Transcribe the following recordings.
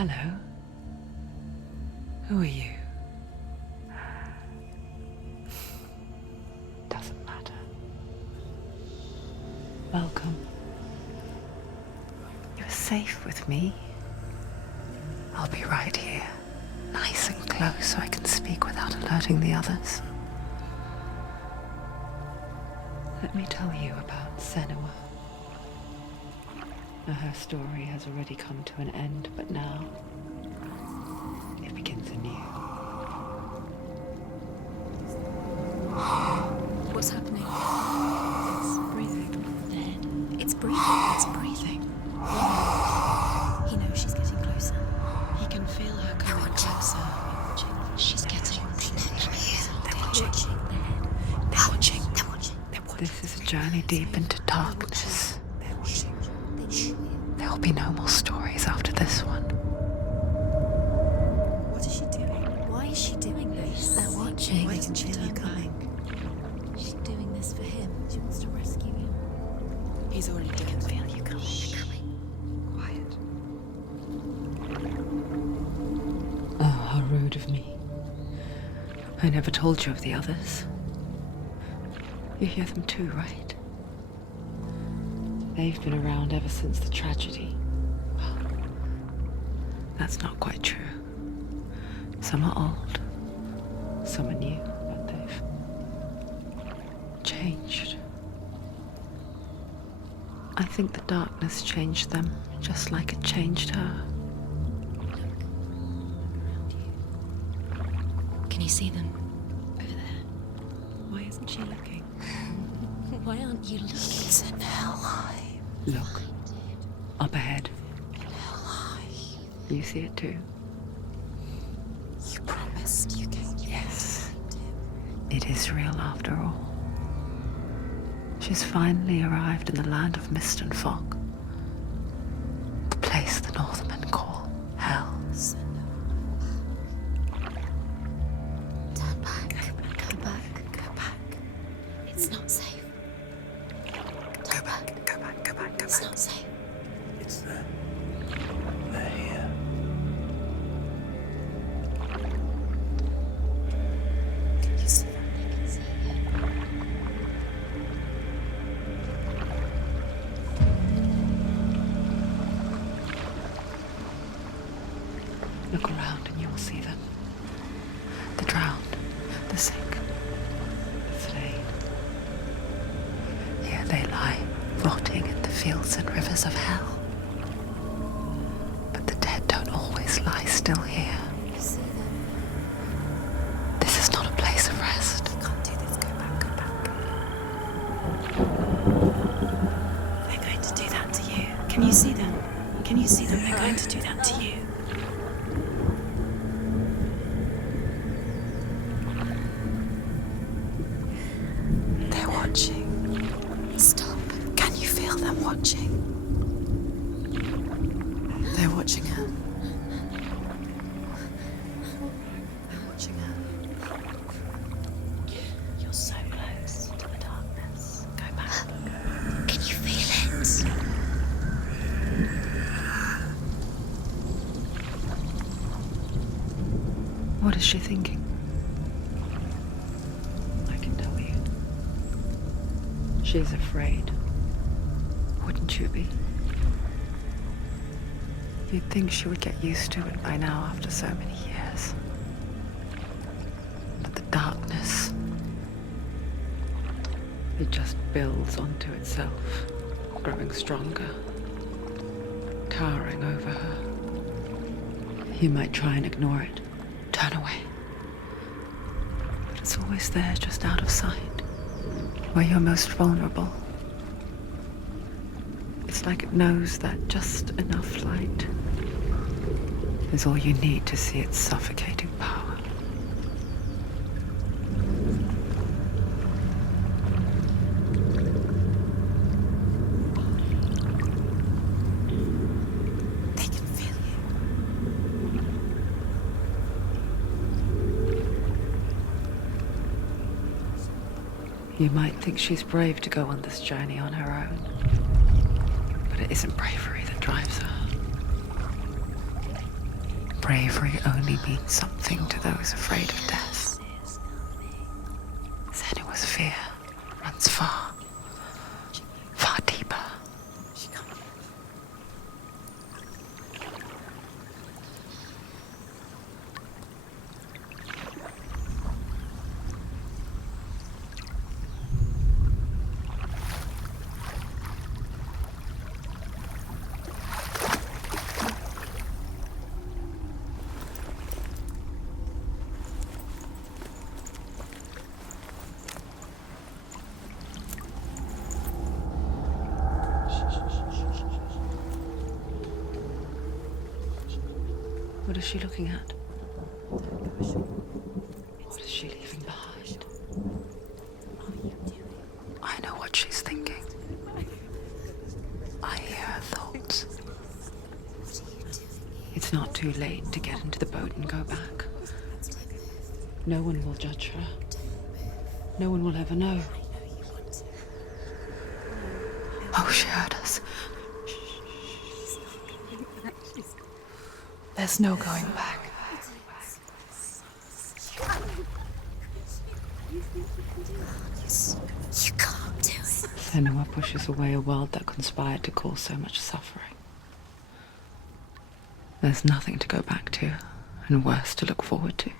Hello. Who are you? Doesn't matter. Welcome. You're safe with me. I'll be right here, nice and close so I can speak without alerting the others. Let me tell you about Senua. Now, her story has already come to an end, but now it begins anew. What's happening? It's breathing. Dead. It's breathing. It's breathing. He knows she's getting closer. He can feel her coming closer. She's getting closer. They're watching. They're watching. They're watching. This is a journey deep into darkness. There'll be no more stories after this one. What is she doing? Why is she doing this? They're watching. Why doesn't she turn coming? She's doing this for him. She wants to rescue him. He's already doing it. Feel you coming. You're coming. Quiet. Oh, how rude of me. I never told you of the others. You hear them too, right? They've been around ever since the tragedy. Well, that's not quite true. Some are old, some are new, but they've changed. I think the darkness changed them, just like it changed her. Can you see them? Over there. Why isn't she looking? Why aren't you looking? It's in hell. Look, up ahead. You see it too? You promised you came. Yes. It is real after all. She's finally arrived in the land of mist and fog. The place the Northmen call Hell. Turn back. Go back. Go back. It's not safe. Go back. It's not safe. It's them. They're here. Can you see them? They can see you. Look around and you'll see them. The drowned, the sick, the slain. Here they lie, rotting in the fields and rivers of hell. But the dead don't always lie still here. You see them? This is not a place of rest. You can't do this. Go back. Go back. They're going to do that to you. Can you see them? Can you see them? They're going to do that to you. They're watching. Stop. Can you feel them watching? They're watching her. They're watching her. You're so close to the darkness. Go back. Can you feel it? What is she thinking? I can tell you. She's afraid. Wouldn't you be? You'd think she would get used to it by now after so many years. But the darkness, it just builds onto itself, growing stronger, towering over her. You might try and ignore it, turn away. But it's always there, just out of sight, where you're most vulnerable. It's like it knows that just enough light is all you need to see its suffocating power. They can feel you. You might think she's brave to go on this journey on her own, but it isn't bravery that drives her. bravery only means something to those afraid of death, Senua's fear runs far, far deeper. What is she looking at? What is she leaving behind? I know what she's thinking. I hear her thoughts. It's not too late to get into the boat and go back. No one will judge her. No one will ever know. Oh, she heard us. There's no going back. You can't do it. Senua pushes away a world that conspired to cause so much suffering. There's nothing to go back to, and worse to look forward to.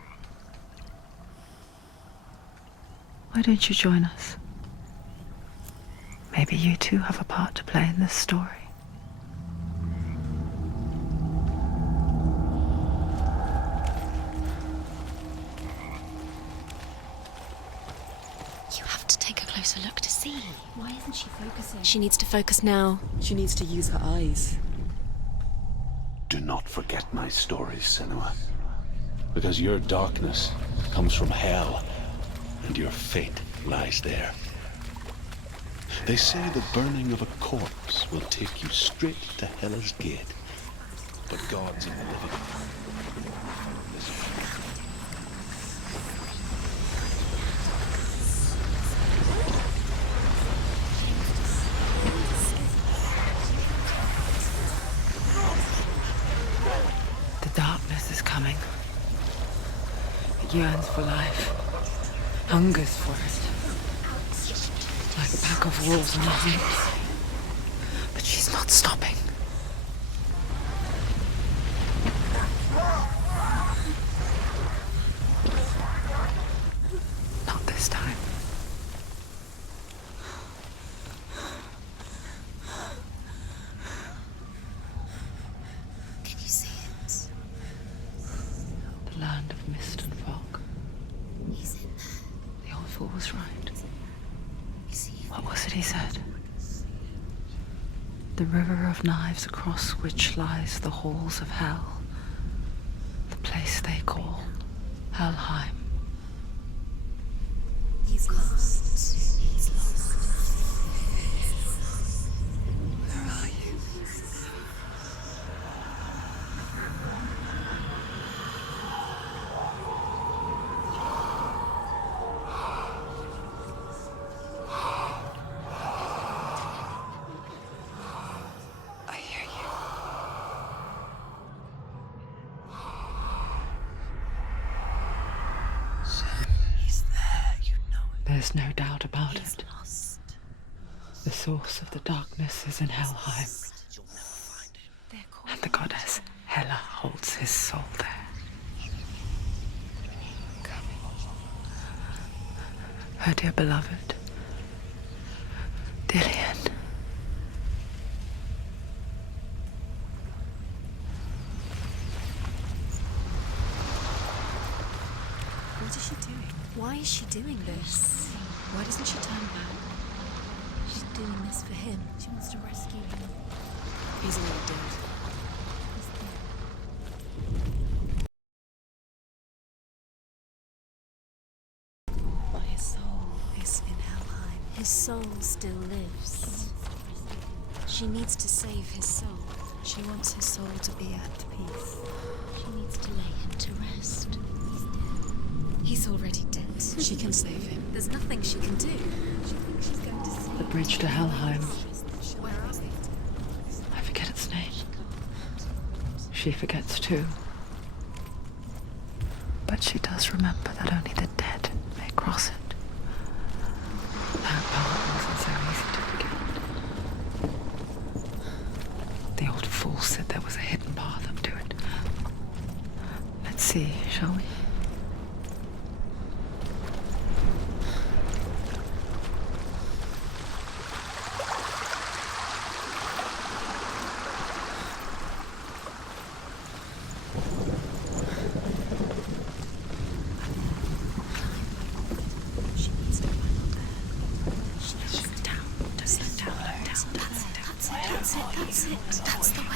Why don't you join us? Maybe you too have a part to play in this story. You have to take a closer look to see. Why isn't she focusing? She needs to focus now. She needs to use her eyes. Do not forget my stories, Senua. Because your darkness comes from hell, and your fate lies there. They say the burning of a corpse will take you straight to Hela's gate. But gods in the living. The darkness is coming. It yearns for life, hungers for it. Like a pack of wolves on a hunt. But she's not stopping. Not this time. Can you see it? The land of mist and fog. He's in there. The old fool was right. You see? What was it he said? The river of knives across which lies the halls of hell. The place they call Helheim. He's lost. He's lost. Where are you? I hear you. He's there, you know it. There's no doubt about He's it. lost. The source of the darkness is in Helheim, You'll never find him. They're calling and the goddess Hela holds his soul there. Her dear beloved, Dillian. What is she doing? Why is she doing this? Why doesn't she turn back? She's doing this for him. She wants to rescue him. He's already dead. His soul is in Helheim. His soul still lives. She needs to save his soul. She wants his soul to be at peace. She needs to lay him to rest. He's already dead. She can save him. There's nothing she can do. She thinks she's going to save The bridge to Helheim. Where are they? I forget its name. She forgets too. But she does remember that only the dead may cross it. That part wasn't so easy to forget. The old fool said there was a hidden path up to it. Let's see, shall we? That's the way.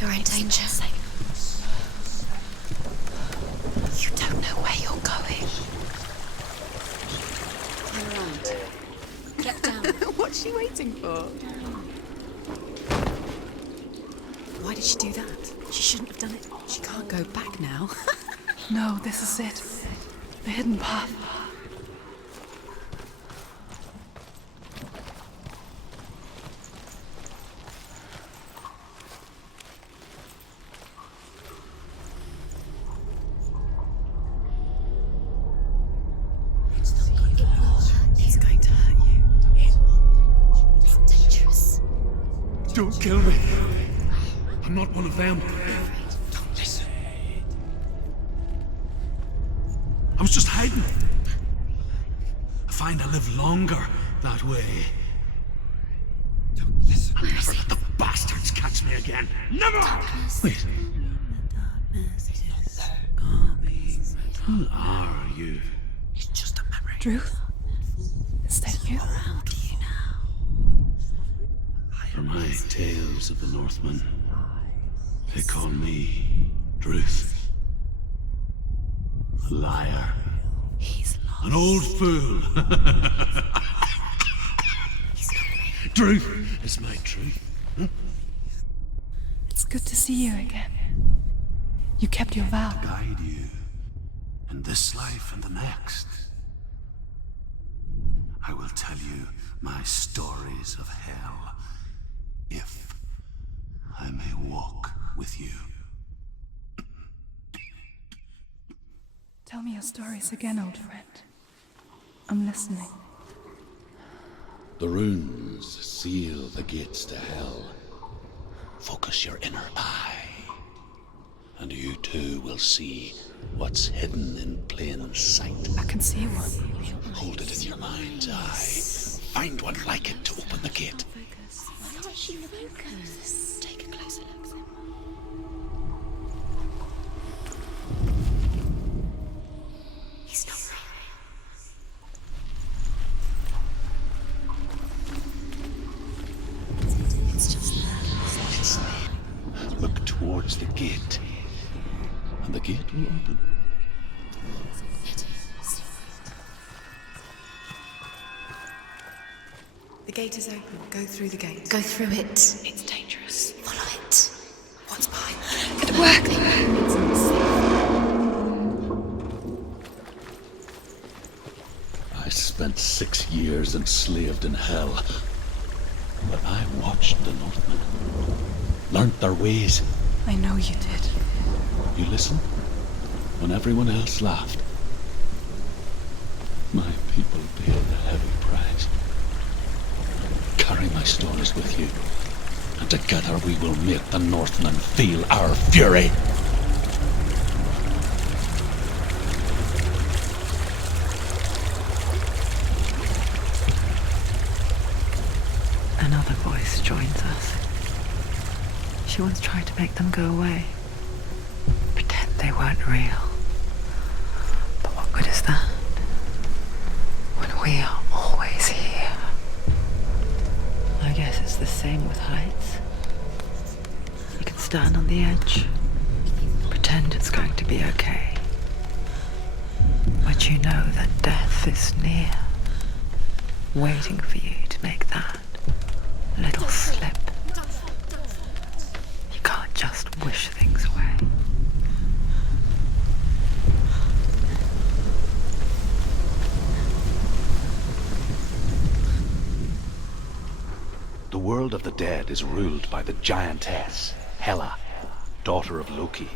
You're in danger. You don't know where you're going. Turn around. Get down. What's she waiting for? Why did she do that? She shouldn't have done it. She can't go back now. No, this is it. The hidden path. It's going to hurt you. It's dangerous. Don't kill me. I'm not one of them. Don't listen. I was just hiding. I find I live longer that way. Don't listen. I'll never let the bastards catch me again. Never! Wait. Who are you? It's just a memory. Ruth? Is that you? How do you know? For my tales of the Northmen, they call me Druth. A liar. He's lost. An old fool. Druth is my truth. It's good to see you again. You kept your vow. Guide you in this life and the next. I will tell you my stories of hell, if I may walk with you. Tell me your stories again, old friend. I'm listening. The runes seal the gates to hell. Focus your inner eye, and you too will see what's hidden in plain sight. I can see one. Hold it in your mind's eye. Find one like it to open the gate. Why can't she focus? Take a closer look. He's not right. It's just there. It's there. Look towards the gate, and the gate will open. The gate is open. Go through the gate. Go through it. It's dangerous. Follow it. What's behind? Good work. It's unsafe. I spent 6 years enslaved in hell, but I watched the Northmen, learnt their ways. I know you did. You listened when everyone else laughed. My people paid the heavy price. Carry my stories with you, and together we will make the Northmen feel our fury. Another voice joins us. She once tried to make them go away. Pretend they weren't real. But what good is that? When we are always here. I guess it's the same with heights. You can stand on the edge, pretend it's going to be okay. But you know that death is near, waiting for you to make that little slip. You can't just wish things away. world of the dead is ruled by the giantess, Hela, daughter of Loki.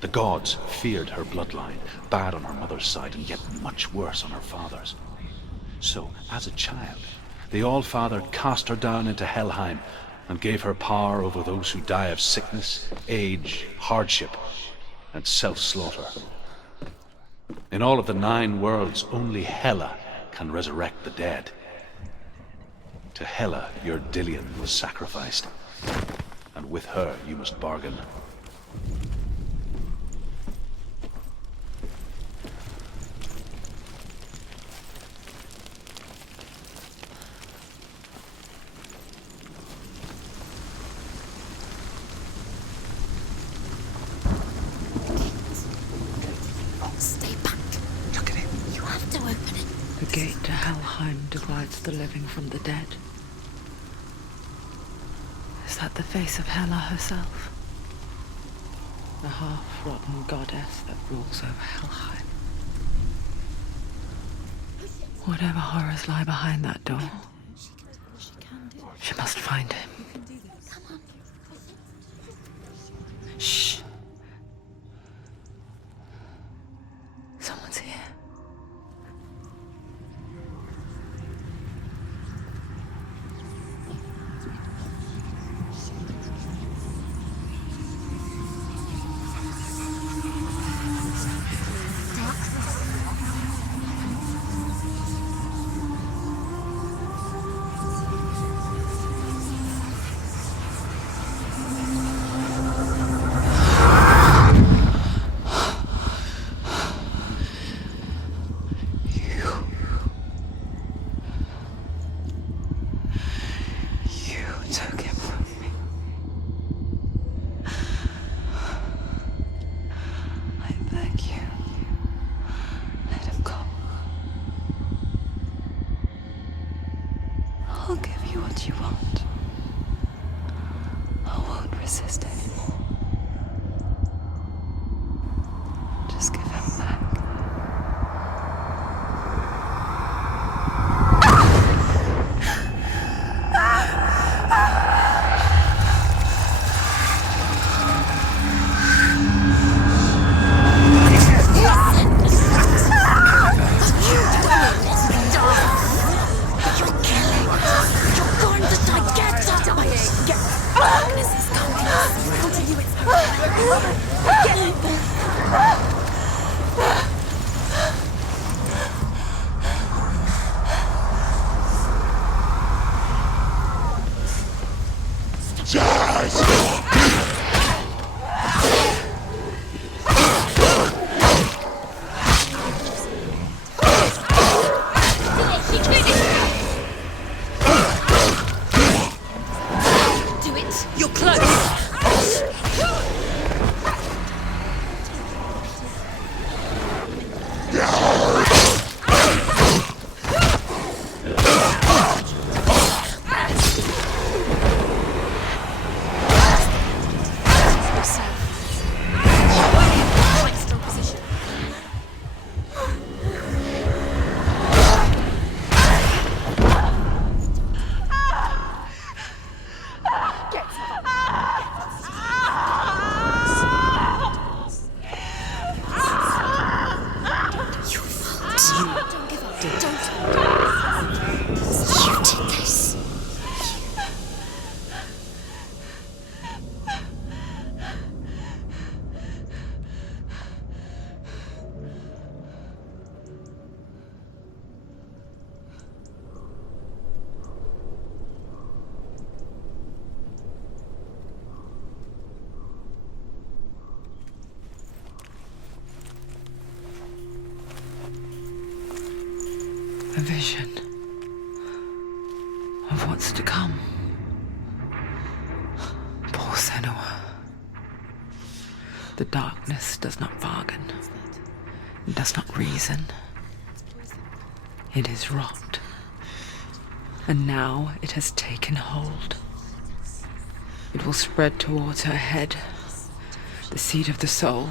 The gods feared her bloodline, bad on her mother's side and yet much worse on her father's. So, as a child, the All-Father cast her down into Helheim and gave her power over those who die of sickness, age, hardship, and self-slaughter. In all of the 9 worlds, only Hela can resurrect the dead. To Hela, your Dillion was sacrificed, and with her you must bargain. Stay back. Look at it. You have to open it. The gate to Helheim divides the living from the dead. Is that the face of Hela herself? The half-rotten goddess that rules over Helheim. Whatever horrors lie behind that door, she must find him. Shh. Someone's here. I'll give you what you want. I won't resist anymore. Just give him back. You're close! A vision of what's to come. Poor Senua. The darkness does not bargain. It does not reason. It is rot. And now it has taken hold. It will spread towards her head, the seat of the soul,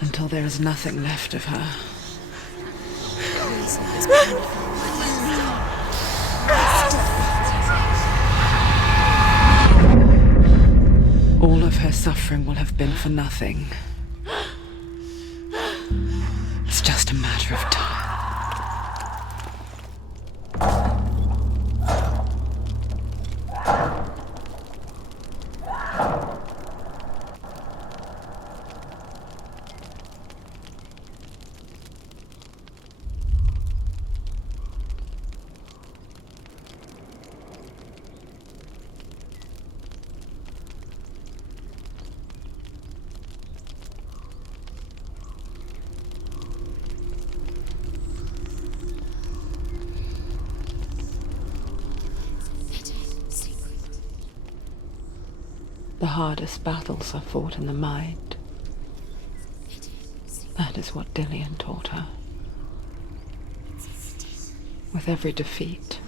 until there is nothing left of her. suffering will have been for nothing. It's just a matter of time. The hardest battles are fought in the mind. That is what Dillian taught her. With every defeat,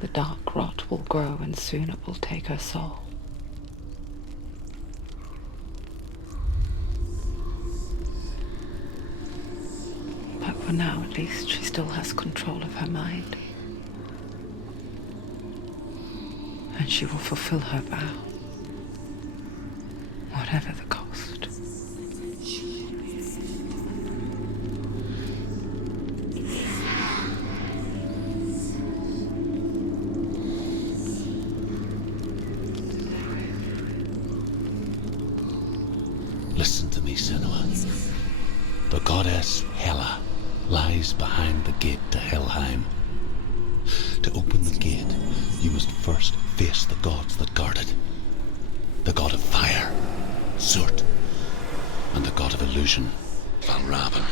the dark rot will grow and soon it will take her soul. But for now, at least, she still has control of her mind. And she will fulfill her vow. Whatever the cost. Listen to me, Senua. The goddess Hela lies behind the gate to Helheim. To open the gate, you must first face the gods that guard it. The god of fire, Surt, and the god of illusion, Valravan.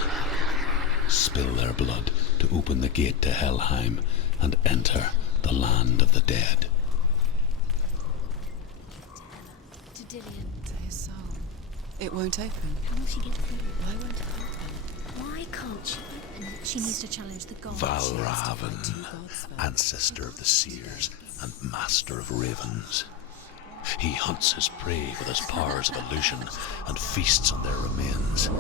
Spill their blood to open the gate to Helheim and enter the land of the dead. To Dillian. To his soul. It won't open. How will she get through? Why won't it open? Why can't she open it? She needs to challenge the gods. Valravan, ancestor of the seers and master of ravens. He hunts his prey with his powers of illusion and feasts on their remains.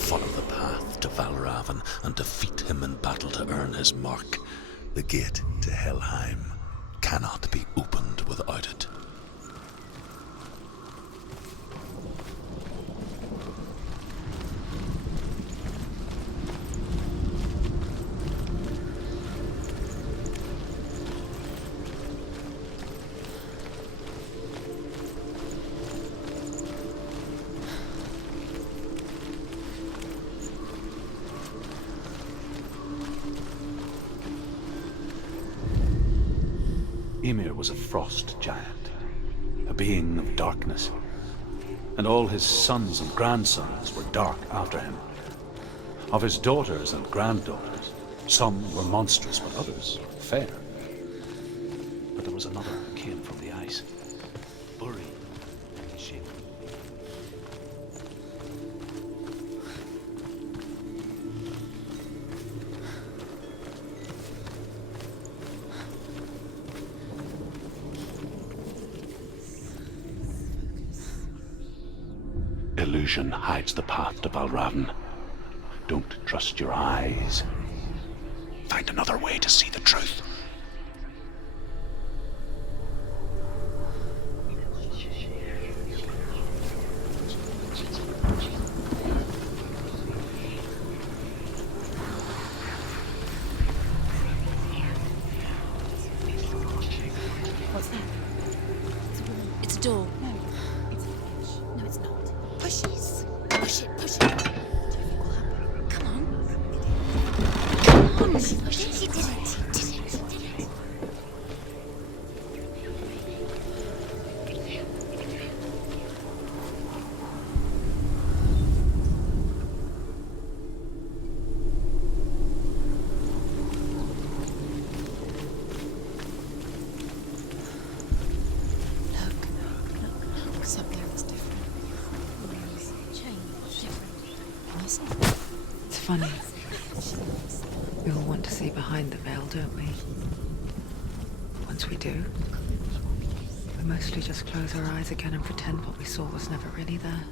Follow the path to Valravan and defeat him in battle to earn his mark. The gate to Helheim cannot be opened without it. Ymir was a frost giant, a being of darkness, and all his sons and grandsons were dark after him. Of his daughters and granddaughters, some were monstrous, but others fair. But there was another who came from the ice, Buri, and she. Illusion hides the path to Valravan. Don't trust your eyes. Find another way to see the truth. What's that? It's a wall. It's a door. No, it's not. Push it. Push it. Push it. Do you think will happen? Come on. Come on. She did it. She did it. She did it. Look, something else different. Change. Different. Can you see? It's funny. We all want to see behind the veil, don't we? Once we do, we mostly just close our eyes again and pretend what we saw was never really there.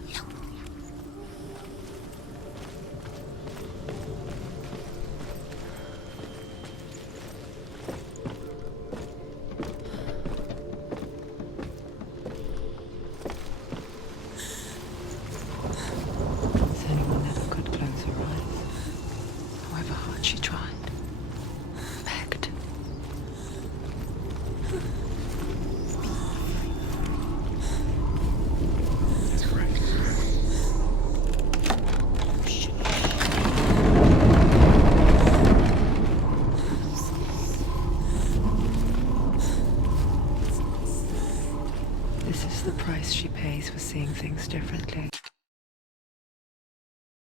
She tried.